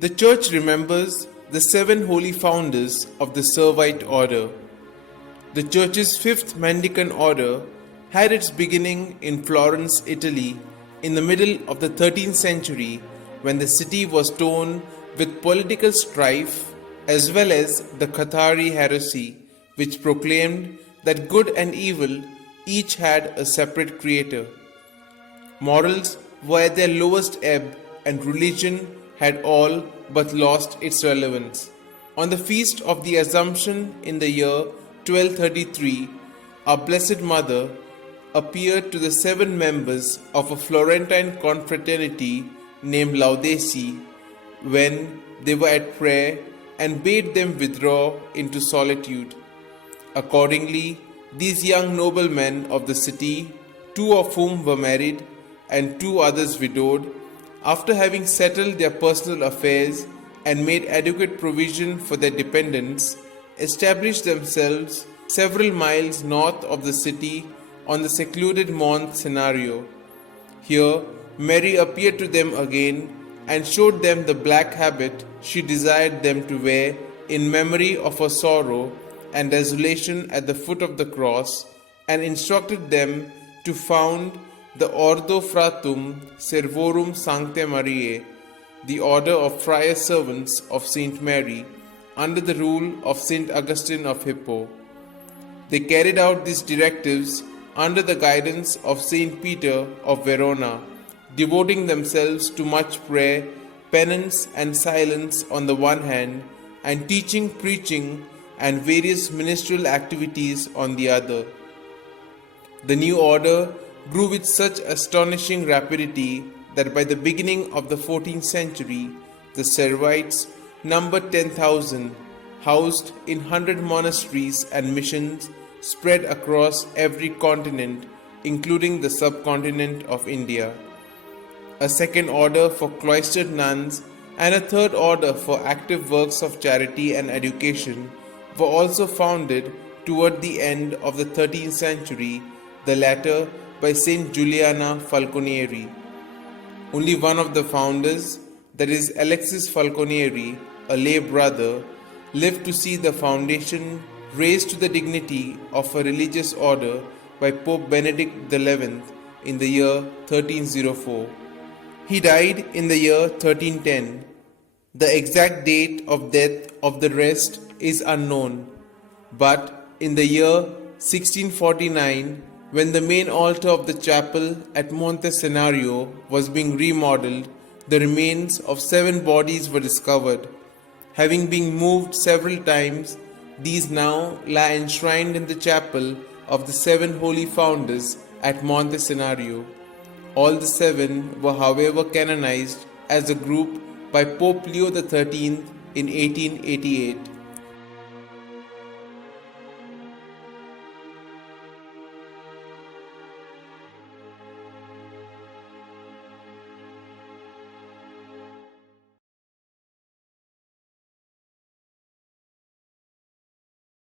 the Church remembers the 7 holy founders of the Servite order. The Church's 5th Mendicant order had its beginning in Florence, Italy, in the middle of the 13th century when the city was torn with political strife as well as the Cathari heresy, which proclaimed that good and evil each had a separate creator. Morals were at their lowest ebb and religion had all but lost its relevance. On the feast of the Assumption in the year 1233, our Blessed Mother appeared to the 7 members of a Florentine confraternity named Laudesi when they were at prayer and bade them withdraw into solitude. Accordingly, these young noblemen of the city, 2 of whom were married and 2 others widowed, after having settled their personal affairs and made adequate provision for their dependents, established themselves several miles north of the city on the secluded Mont Scenario. Here, Mary appeared to them again and showed them the black habit she desired them to wear in memory of her sorrow and desolation at the foot of the cross, and instructed them to found the Ordo Fratum Servorum Sanctae Mariae, the order of friar servants of Saint Mary, under the rule of Saint Augustine of Hippo. They carried out these directives under the guidance of Saint Peter of Verona, devoting themselves to much prayer, penance and silence on the one hand, and teaching, preaching, and various ministerial activities on the other. The new order grew with such astonishing rapidity that by the beginning of the 14th century, the Servites numbered 10,000, housed in 100 monasteries and missions spread across every continent, including the subcontinent of India. A second order for cloistered nuns and a third order for active works of charity and education were also founded toward the end of the 13th century, the latter by Saint Giuliana Falconieri. Only one of the founders, that is Alexis Falconieri, a lay brother, lived to see the foundation raised to the dignity of a religious order by Pope Benedict XI in the year 1304. He died in the year 1310. The exact date of death of the rest is unknown, but in the year 1649, when the main altar of the chapel at Monte Scenario was being remodeled, the remains of 7 bodies were discovered. Having been moved several times, these now lie enshrined in the chapel of the 7 holy founders at Monte Scenario. All the 7 were however canonized as a group by Pope Leo XIII in 1888.